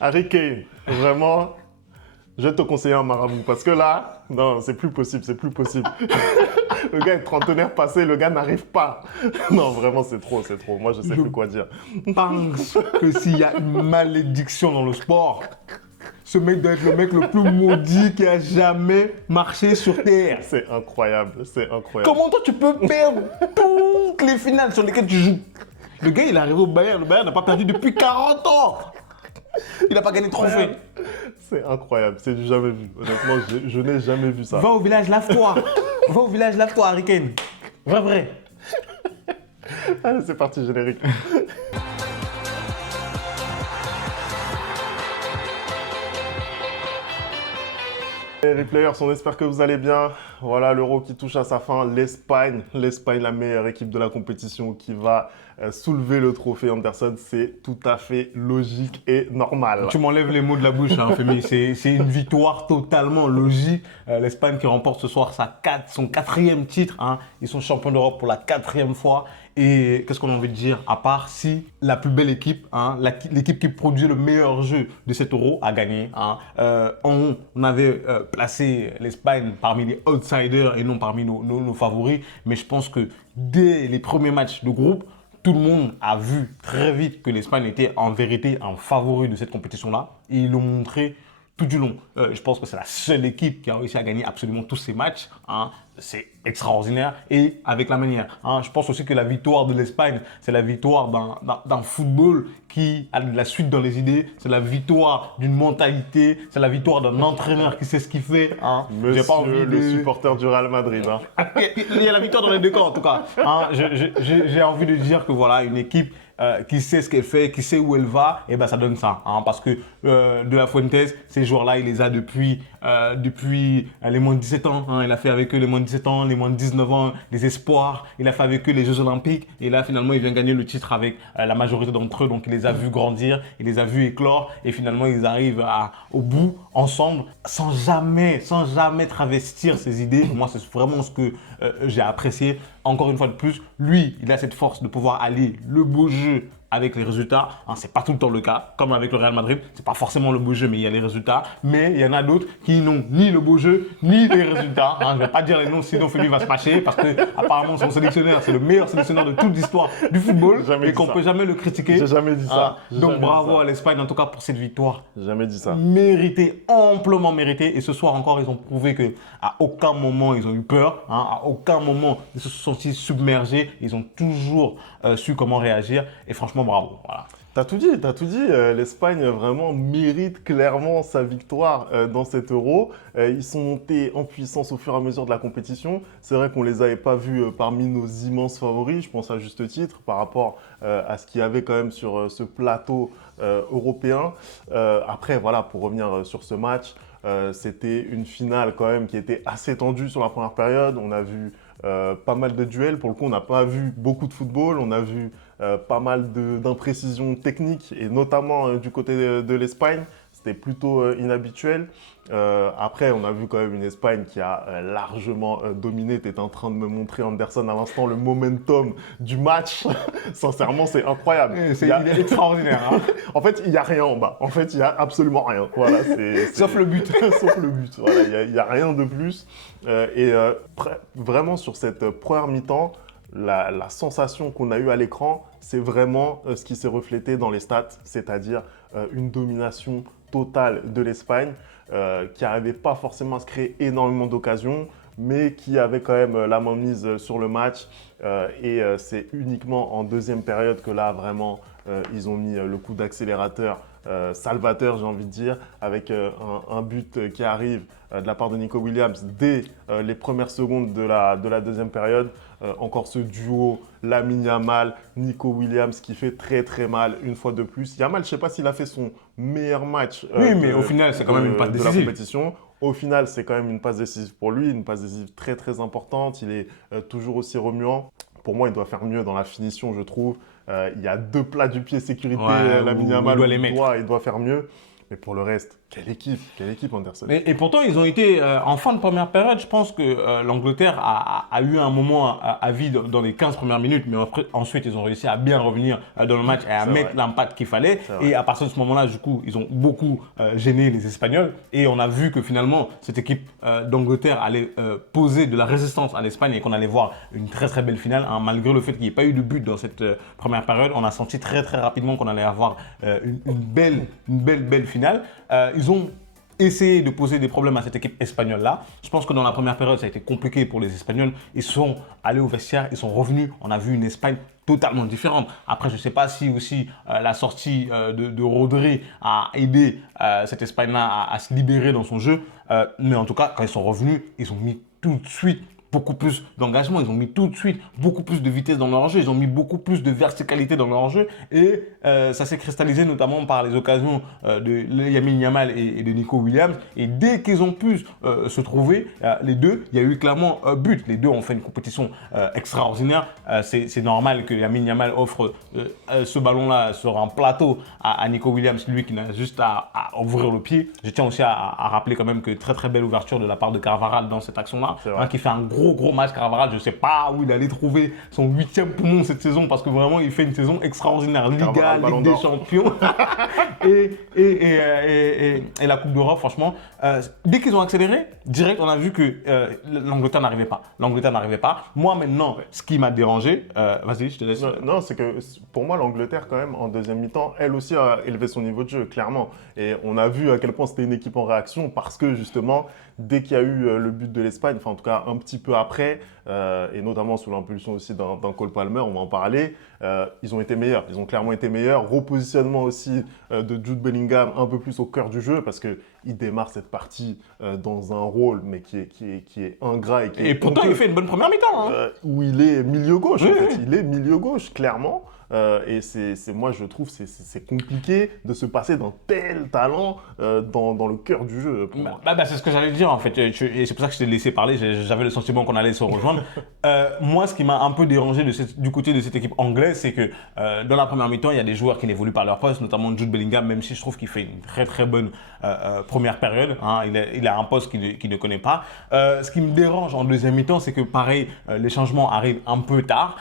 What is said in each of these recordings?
Harry Kane, vraiment, je vais te conseiller un marabout parce que là, non, c'est plus possible, c'est plus possible. Le gars est trentenaire passé, le gars n'arrive pas. Non, vraiment, c'est trop, c'est trop. Moi, je sais plus quoi dire. Je pense que s'il y a une malédiction dans le sport, ce mec doit être le mec le plus maudit qui a jamais marché sur Terre. C'est incroyable, c'est incroyable. Comment toi tu peux perdre toutes les finales sur lesquelles tu joues? Le gars il est arrivé au Bayern, le Bayern n'a pas perdu depuis 40 ans. Il n'a pas gagné de trophée. C'est incroyable, c'est du jamais vu. Honnêtement, je n'ai jamais vu ça. Va au village, lave-toi. Va au village, lave-toi, Harry Kane. Vrai. Allez, c'est parti, générique. Les replayers, on espère que vous allez bien. Voilà l'Euro qui touche à sa fin. L'Espagne, la meilleure équipe de la compétition qui va soulever le trophée Anderson. C'est tout à fait logique et normal. Tu m'enlèves les mots de la bouche, hein, Femi. C'est une victoire totalement logique. L'Espagne qui remporte ce soir son 4e titre. Hein. Ils sont champions d'Europe pour la 4e fois. Et qu'est-ce qu'on a envie de dire? À part si la plus belle équipe, hein, l'équipe qui produit le meilleur jeu de cet Euro a gagné. Hein. On avait placé l'Espagne parmi les outsiders et non parmi nos favoris. Mais je pense que dès les premiers matchs de groupe, tout le monde a vu très vite que l'Espagne était en vérité un favori de cette compétition-là. Et ils l'ont montré tout du long. Je pense que c'est la seule équipe qui a réussi à gagner absolument tous ses matchs. Hein. C'est extraordinaire et avec la manière. Hein. Je pense aussi que la victoire de l'Espagne, c'est la victoire d'un football qui a de la suite dans les idées. C'est la victoire d'une mentalité. C'est la victoire d'un entraîneur qui sait ce qu'il fait. Hein. Monsieur pas envie le supporter du Real Madrid. Hein. Il y a la victoire dans les deux camps en tout cas. Hein. J'ai envie de dire que voilà, une équipe qui sait ce qu'elle fait, qui sait où elle va, et ben ça donne ça. Hein, parce que De La Fuentes, ces joueurs-là, il les a depuis les moins de 17 ans. Hein, il a fait avec eux les moins de 17 ans, les moins de 19 ans, les espoirs. Il a fait avec eux les Jeux Olympiques. Et là, finalement, il vient gagner le titre avec la majorité d'entre eux. Donc, il les a vus grandir, il les a vus éclore. Et finalement, ils arrivent au bout, ensemble, sans jamais travestir ses idées. Moi, c'est vraiment ce que j'ai apprécié. Encore une fois de plus, lui, il a cette force de pouvoir allier le beau jeu avec les résultats. Hein, c'est pas tout le temps le cas, comme avec le Real Madrid. C'est pas forcément le beau jeu, mais il y a les résultats. Mais il y en a d'autres qui n'ont ni le beau jeu, ni les résultats. Hein, je vais pas dire les noms, sinon Félix va se fâcher parce que apparemment son sélectionneur, c'est le meilleur sélectionneur de toute l'histoire du football et qu'on peut jamais le critiquer. J'ai jamais dit ça. Donc bravo à l'Espagne en tout cas pour cette victoire. J'ai jamais dit ça. Méritée, amplement méritée. Et ce soir encore, ils ont prouvé que à aucun moment ils ont eu peur. Hein, à aucun moment ils se sont sentis submergés. Ils ont toujours su comment réagir. Et franchement, bravo. Voilà. T'as tout dit, t'as tout dit. L'Espagne vraiment mérite clairement sa victoire dans cet Euro. Ils sont montés en puissance au fur et à mesure de la compétition. C'est vrai qu'on les avait pas vus parmi nos immenses favoris, je pense à juste titre, par rapport à ce qu'il y avait quand même sur ce plateau européen. Après, voilà, pour revenir sur ce match, c'était une finale quand même qui était assez tendue sur la première période. On a vu pas mal de duels. Pour le coup, on n'a pas vu beaucoup de football. On a vu pas mal d'imprécisions techniques et notamment du côté de l'Espagne. C'était plutôt inhabituel. Après, on a vu quand même une Espagne qui a largement dominé. Tu étais en train de me montrer, Anderson, à l'instant, le momentum du match. Sincèrement, c'est incroyable. Il est extraordinaire. Hein. En fait, il n'y a rien en bas. En fait, il n'y a absolument rien. Voilà, sauf le but. Sauf le but. Voilà, il n'y a rien de plus. Vraiment, sur cette première mi-temps, la sensation qu'on a eue à l'écran, c'est vraiment ce qui s'est reflété dans les stats, c'est-à-dire une domination totale de l'Espagne qui n'arrivait pas forcément à se créer énormément d'occasions, mais qui avait quand même la main mise sur le match. C'est uniquement en deuxième période que là, vraiment, ils ont mis le coup d'accélérateur salvateur, j'ai envie de dire, avec un but qui arrive de la part de Nico Williams dès les premières secondes de la deuxième période. Encore ce duo Lamine Yamal, Nico Williams qui fait très très mal une fois de plus. Yamal, je ne sais pas s'il a fait son meilleur match mais au final, c'est quand même une passe décisive de la compétition. Au final, c'est quand même une passe décisive pour lui, une passe décisive très très importante. Il est toujours aussi remuant. Pour moi, il doit faire mieux dans la finition, je trouve. Il y a 2 plats du pied sécurité, Lamine Yamal, il doit faire mieux. Mais pour le reste, Quelle équipe Anderson. Et pourtant, ils ont été en fin de première période. Je pense que l'Angleterre a eu un moment à vide dans les 15 premières minutes, mais ensuite, ils ont réussi à bien revenir dans le match et à mettre l'impact qu'il fallait. Et à partir de ce moment-là, du coup, ils ont beaucoup gêné les Espagnols. Et on a vu que finalement, cette équipe d'Angleterre allait poser de la résistance à l'Espagne et qu'on allait voir une très très belle finale. Hein, malgré le fait qu'il n'y ait pas eu de but dans cette première période, on a senti très très rapidement qu'on allait avoir une belle finale. Ils ont essayé de poser des problèmes à cette équipe espagnole-là. Je pense que dans la première période, ça a été compliqué pour les Espagnols. Ils sont allés au vestiaire, ils sont revenus. On a vu une Espagne totalement différente. Après, je ne sais pas si aussi la sortie de Rodri a aidé cette Espagne-là à se libérer dans son jeu. Mais en tout cas, quand ils sont revenus, ils ont mis tout de suite beaucoup plus d'engagement, ils ont mis tout de suite beaucoup plus de vitesse dans leur jeu, ils ont mis beaucoup plus de verticalité dans leur jeu et ça s'est cristallisé notamment par les occasions de Lamine Yamal et de Nico Williams. Et dès qu'ils ont pu se trouver, les deux, il y a eu clairement but. Les deux ont fait une compétition extraordinaire. C'est normal que Lamine Yamal offre ce ballon-là sur un plateau à Nico Williams, lui qui n'a juste à ouvrir le pied. Je tiens aussi à rappeler quand même que très très belle ouverture de la part de Carvajal dans cette action-là, hein, qui fait un gros match. Carvajal, je ne sais pas où il allait trouver son 8e poumon cette saison parce que vraiment il fait une saison extraordinaire. Liga, Ligue des Champions et la Coupe d'Europe, franchement. Dès qu'ils ont accéléré, direct, on a vu que l'Angleterre n'arrivait pas. L'Angleterre n'arrivait pas. Moi maintenant, ce qui m'a dérangé, vas-y, je te laisse. Non, c'est que pour moi, l'Angleterre, quand même, en deuxième mi-temps, elle aussi a élevé son niveau de jeu, clairement. Et on a vu à quel point c'était une équipe en réaction parce que justement, dès qu'il y a eu le but de l'Espagne, enfin en tout cas un petit peu après, et notamment sous l'impulsion aussi d'un Cole Palmer, on va en parler, ils ont été meilleurs. Ils ont clairement été meilleurs. Repositionnement aussi de Jude Bellingham un peu plus au cœur du jeu parce qu'il démarre cette partie dans un rôle mais qui est ingrat. Et pourtant, il fait une bonne première mi-temps. Hein. Où il est milieu gauche, en fait. Il est milieu gauche, clairement. Et moi, je trouve que c'est compliqué de se passer d'un tel talent dans le cœur du jeu. Pour moi. C'est ce que j'allais dire en fait. Et c'est pour ça que je t'ai laissé parler. J'avais le sentiment qu'on allait se rejoindre. Moi, ce qui m'a un peu dérangé du côté de cette équipe anglaise, c'est que dans la première mi-temps, il y a des joueurs qui n'évoluent pas à leur poste, notamment Jude Bellingham, même si je trouve qu'il fait une très très bonne première période. Hein. Il a un poste qu'il ne connaît pas. Ce qui me dérange en deuxième mi-temps, c'est que pareil, les changements arrivent un peu tard.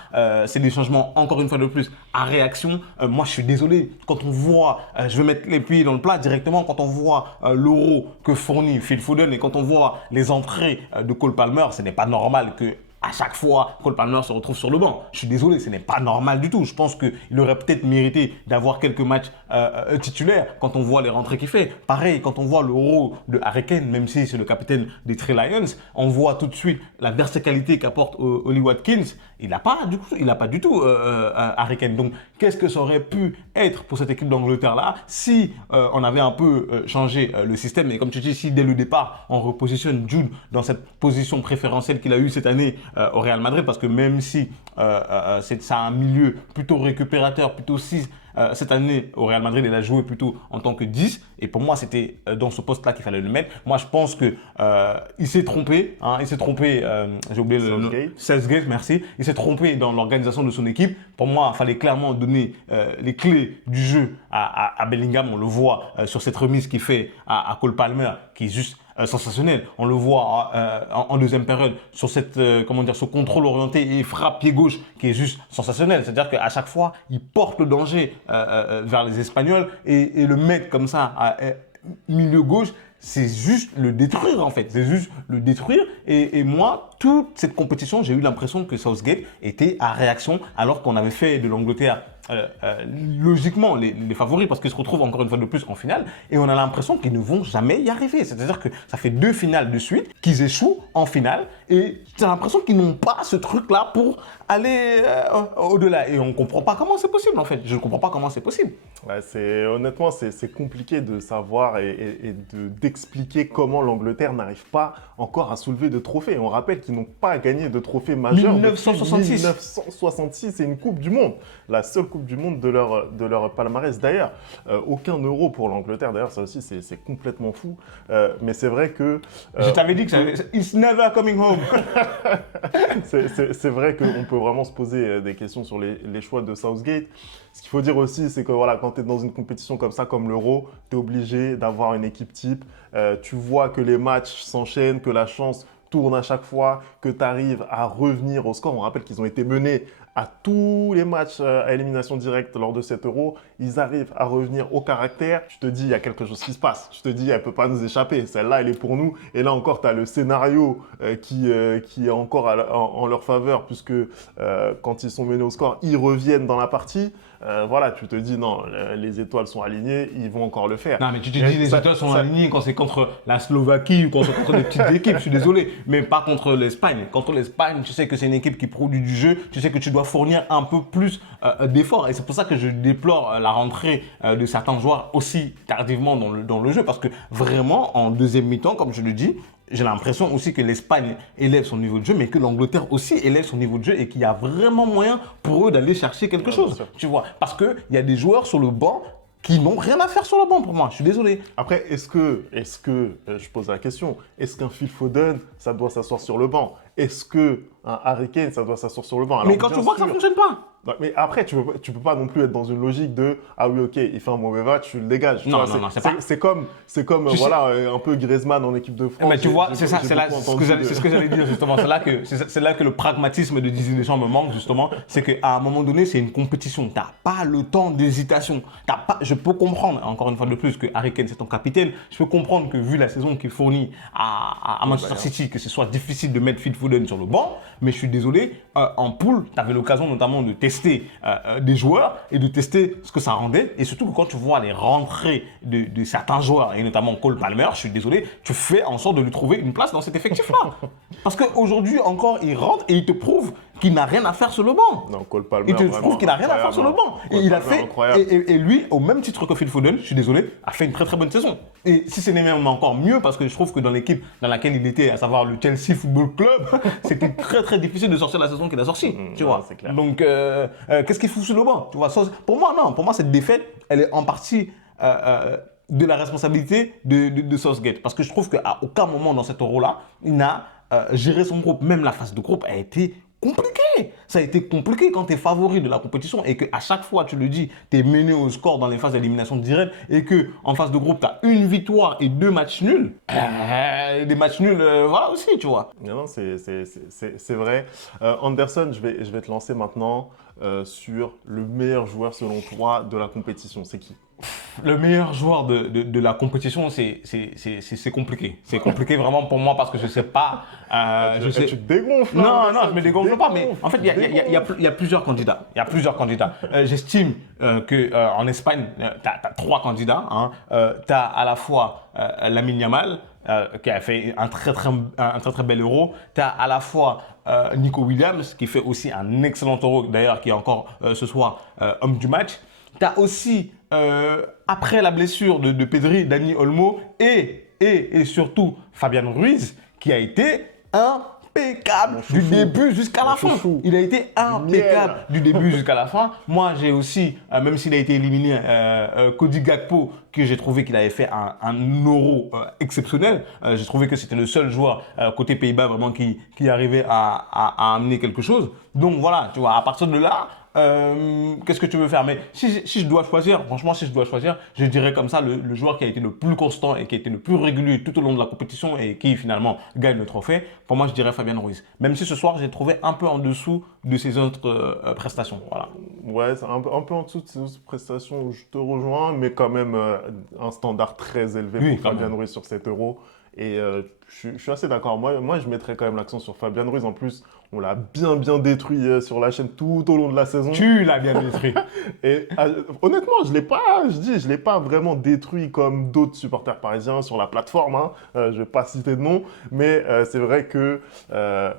C'est des changements, encore une fois de plus, à réaction. Moi, je suis désolé. Quand on voit, je vais mettre les pieds dans le plat directement, quand on voit l'euro que fournit Phil Foden et quand on voit les entrées de Cole Palmer, ce n'est pas normal que à chaque fois, Cole Palmer se retrouve sur le banc. Je suis désolé, ce n'est pas normal du tout. Je pense qu'il aurait peut-être mérité d'avoir quelques matchs titulaires quand on voit les rentrées qu'il fait. Pareil, quand on voit le rôle de Harry Kane, même si c'est le capitaine des Three Lions, on voit tout de suite la verticalité qu'apporte Oli Watkins. Il n'a pas du tout Harry Kane. Donc, qu'est-ce que ça aurait pu être pour cette équipe d'Angleterre-là si on avait un peu changé le système. Et comme tu dis, si dès le départ, on repositionne Jude dans cette position préférentielle qu'il a eue cette année au Real Madrid, parce que même si c'est un milieu plutôt récupérateur, plutôt 6, cette année, au Real Madrid, il a joué plutôt en tant que 10. Et pour moi, c'était dans ce poste-là qu'il fallait le mettre. Moi, je pense qu'il s'est trompé. Hein, il s'est trompé, j'ai oublié le nom. Southgate, merci. Il s'est trompé dans l'organisation de son équipe. Pour moi, il fallait clairement donner les clés du jeu à Bellingham. On le voit sur cette remise qu'il fait à Cole Palmer, qui est juste sensationnel. On le voit en deuxième période sur cette, ce contrôle orienté et frappe pied gauche qui est juste sensationnel. C'est-à-dire qu'à chaque fois, il porte le danger vers les Espagnols et le mettre comme ça à milieu gauche, c'est juste le détruire en fait. C'est juste le détruire. Et moi, toute cette compétition, j'ai eu l'impression que Southgate était à réaction alors qu'on avait fait de l'Angleterre logiquement les favoris parce qu'ils se retrouvent encore une fois de plus en finale et on a l'impression qu'ils ne vont jamais y arriver. C'est-à-dire que ça fait 2 finales de suite qu'ils échouent en finale et j'ai l'impression qu'ils n'ont pas ce truc-là pour aller au-delà et on ne comprend pas comment c'est possible en fait. Je ne comprends pas comment c'est possible. Ouais, honnêtement, c'est compliqué de savoir et d'expliquer comment l'Angleterre n'arrive pas encore à soulever de trophées. On rappelle qu'ils n'ont pas gagné de trophée majeur 1966. 1966, c'est une Coupe du Monde. La seule Coupe du Monde de leur palmarès. D'ailleurs, aucun euro pour l'Angleterre. D'ailleurs, ça aussi, c'est complètement fou. Mais c'est vrai que... je t'avais dit que it's never coming home. C'est vrai qu'on peut vraiment se poser des questions sur les choix de Southgate. Ce qu'il faut dire aussi, c'est que voilà, quand tu es dans une compétition comme ça, comme l'Euro, tu es obligé d'avoir une équipe type. Tu vois que les matchs s'enchaînent, que la chance tourne à chaque fois, que tu arrives à revenir au score. On rappelle qu'ils ont été menés à tous les matchs à élimination directe lors de cet Euro. Ils arrivent à revenir au caractère. Tu te dis, il y a quelque chose qui se passe. Tu te dis, elle ne peut pas nous échapper. Celle-là, elle est pour nous. Et là encore, tu as le scénario qui est encore en leur faveur, puisque quand ils sont menés au score, ils reviennent dans la partie. Voilà, tu te dis, non, les étoiles sont alignées, ils vont encore le faire. Non, mais tu te dis, les étoiles sont alignées quand c'est contre la Slovaquie ou quand c'est contre des petites équipes, je suis désolé, mais pas contre l'Espagne. Contre l'Espagne, tu sais que c'est une équipe qui produit du jeu, tu sais que tu dois fournir un peu plus d'efforts. Et c'est pour ça que je déplore la rentrée de certains joueurs aussi tardivement dans le jeu, parce que vraiment, en deuxième mi-temps, comme je le dis, j'ai l'impression aussi que l'Espagne élève son niveau de jeu, mais que l'Angleterre aussi élève son niveau de jeu et qu'il y a vraiment moyen pour eux d'aller chercher quelque chose. Tu vois, parce qu'il y a des joueurs sur le banc qui n'ont rien à faire sur le banc pour moi. Je suis désolé. Après, est-ce que je pose la question, est-ce qu'un Phil Foden, ça doit s'asseoir sur le banc? Est-ce qu'un Harry Kane, ça doit s'asseoir sur le banc? Alors, mais quand tu vois que ça ne fonctionne pas. Mais après, tu peux pas non plus être dans une logique de ah oui, ok, il fait un mauvais match, tu le dégages. Non, c'est comme voilà, un peu Griezmann en équipe de France. Mais tu vois, c'est ça, c'est ce que j'allais dire justement. C'est là que le pragmatisme de Didier Deschamps me manque justement. C'est qu'à un moment donné, c'est une compétition. Tu n'as pas le temps d'hésitation. Je peux comprendre, encore une fois de plus, que Harry Kane, c'est ton capitaine. Je peux comprendre que vu la saison qu'il fournit à Manchester City, que ce soit difficile de mettre Phil Foden sur le banc. Mais je suis désolé, en poule, tu avais l'occasion notamment de tester des joueurs et de tester ce que ça rendait. Et surtout que quand tu vois les rentrées de certains joueurs, et notamment Cole Palmer, je suis désolé, tu fais en sorte de lui trouver une place dans cet effectif-là. Parce qu'aujourd'hui encore, il rentre et il te prouve qu'il n'a rien à faire sur le banc. Non, Cole Palmer, il te prouve qu'il n'a rien à faire sur le banc. Et il a fait, et lui, au même titre que Phil Foden, je suis désolé, a fait une très très bonne saison. Et si ce n'est même encore mieux, parce que je trouve que dans l'équipe dans laquelle il était, à savoir le Chelsea Football Club, c'était très très difficile de sortir la saison qu'il a sortie. Tu vois. C'est clair. Donc, qu'est-ce qu'il fout sur le banc? Tu vois, pour moi, non. Pour moi, cette défaite, elle est en partie de la responsabilité de Southgate. Parce que je trouve qu'à aucun moment dans cet Euro-là, il n'a géré son groupe. Même la phase de groupe a été compliquée. Ça a été compliqué quand tu es favori de la compétition et qu'à chaque fois, tu le dis, tu es mené au score dans les phases d'élimination directe et qu'en phase de groupe, tu as une victoire et 2 matchs nuls. Des matchs nuls, voilà aussi, tu vois. Non, c'est vrai. Anderson, je vais te lancer maintenant sur le meilleur joueur selon toi de la compétition. C'est qui? Le meilleur joueur de la compétition, c'est compliqué. C'est compliqué vraiment pour moi parce que je ne sais pas. Tu te dégonfles. Non, je ne me dégonfle pas. Mais en fait, il y a plusieurs candidats. Il y a plusieurs candidats. J'estime qu'en Espagne, tu as 3 candidats. Hein. Tu as à la fois Lamine Yamal, qui a fait un très bel Euro. Tu as à la fois Nico Williams, qui fait aussi un excellent Euro, d'ailleurs, qui est encore ce soir homme du match. Tu as aussi, après la blessure de Pedri, Dani Olmo et surtout Fabian Ruiz, qui a été impeccable du début jusqu'à la fin. Il a été impeccable du début jusqu'à la fin. Moi, j'ai aussi, même s'il a été éliminé, Cody Gakpo, que j'ai trouvé qu'il avait fait un Euro exceptionnel. J'ai trouvé que c'était le seul joueur côté Pays-Bas vraiment qui arrivait à amener quelque chose. Donc voilà, tu vois, à partir de là, qu'est-ce que tu veux faire? Mais si je dois choisir, franchement, je dirais comme ça, le joueur qui a été le plus constant et qui a été le plus régulier tout au long de la compétition et qui finalement gagne le trophée, pour moi, je dirais Fabian Ruiz. Même si ce soir, j'ai trouvé un peu en dessous de ses autres prestations. Voilà. Ouais, c'est un peu en dessous de ses autres prestations où je te rejoins, mais quand même un standard très élevé pour Fabian Ruiz sur cet Euro. Et je suis assez d'accord. Moi, je mettrais quand même l'accent sur Fabian Ruiz. En plus, on l'a bien détruit sur la chaîne tout au long de la saison. Tu l'as bien détruit. Et honnêtement, je l'ai pas vraiment détruit comme d'autres supporters parisiens sur la plateforme. Hein. Je vais pas citer de nom, mais c'est vrai que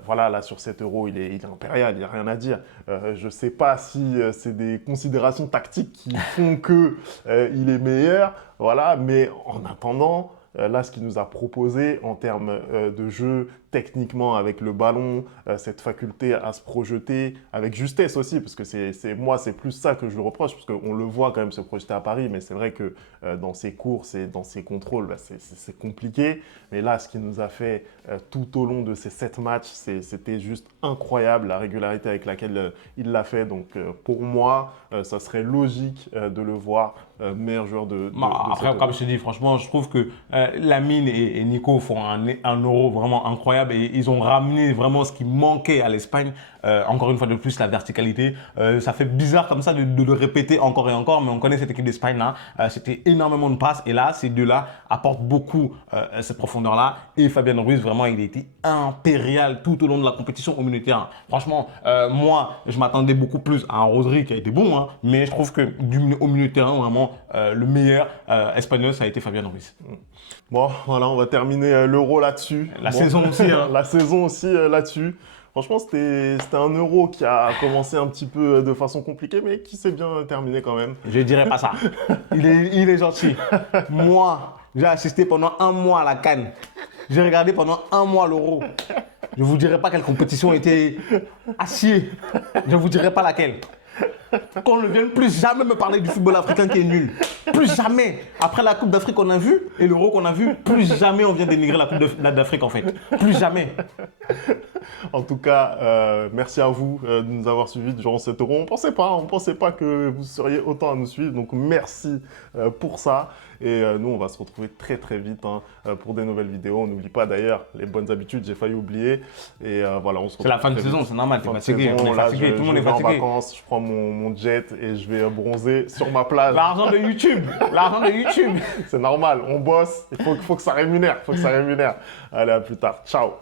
voilà, là sur cet Euro, il est impérial. Il n'y a rien à dire. Je sais pas si c'est des considérations tactiques qui font que il est meilleur. Voilà, mais en attendant. là, ce qu'il nous a proposé en termes de jeu, techniquement avec le ballon, cette faculté à se projeter, avec justesse aussi, parce que moi, c'est plus ça que je lui reproche, parce qu'on le voit quand même se projeter à Paris, mais c'est vrai que dans ses courses et dans ses contrôles, bah, c'est compliqué. Mais là, ce qu'il nous a fait tout au long de ces 7 matchs, c'était juste incroyable, la régularité avec laquelle il l'a fait. Donc, pour moi, ça serait logique de le voir meilleur joueur de Après, cette comme Euro. je te dis, franchement, je trouve que Lamine et Nico font un Euro vraiment incroyable et ils ont ramené vraiment ce qui manquait à l'Espagne. Encore une fois de plus, la verticalité. Ça fait bizarre comme ça de le répéter encore et encore, mais on connaît cette équipe d'Espagne là. C'était énormément de passes et là, ces deux-là apportent beaucoup cette profondeur-là. Et Fabien Ruiz, vraiment, il a été impérial tout au long de la compétition au milieu de terrain. Franchement, moi, je m'attendais beaucoup plus à un Rodri qui a été bon, hein, mais je trouve que au milieu de terrain, vraiment, le meilleur espagnol, ça a été Fabien Ruiz. Bon, voilà, on va terminer l'Euro là-dessus. La saison aussi, hein. La saison aussi là-dessus. Franchement, c'était un Euro qui a commencé un petit peu de façon compliquée, mais qui s'est bien terminé quand même. Je dirais pas ça. Il est gentil. Moi, j'ai assisté pendant un mois à la CAN. J'ai regardé pendant un mois l'Euro. Je ne vous dirai pas quelle compétition était acier. Je ne vous dirai pas laquelle. Qu'on ne vienne plus jamais me parler du football africain qui est nul. Plus jamais. Après la Coupe d'Afrique qu'on a vue et l'Euro qu'on a vu, plus jamais on vient dénigrer la Coupe d'Afrique en fait. Plus jamais. En tout cas, merci à vous de nous avoir suivis durant cet Euro. On ne pensait pas que vous seriez autant à nous suivre, donc merci pour ça. Et nous, on va se retrouver très très vite pour des nouvelles vidéos. On n'oublie pas d'ailleurs les bonnes habitudes, j'ai failli oublier. Et voilà, on se retrouve. C'est la fin de très saison, vite. c'est normal, t'es Fin de fatigué, saison, on est là, fatigué, tout le monde est je vais fatigué. en vacances, je prends mon jet et je vais bronzer sur ma plage. L'argent de YouTube. L'argent de YouTube. C'est normal, on bosse, il faut que ça rémunère, Allez, à plus tard. Ciao.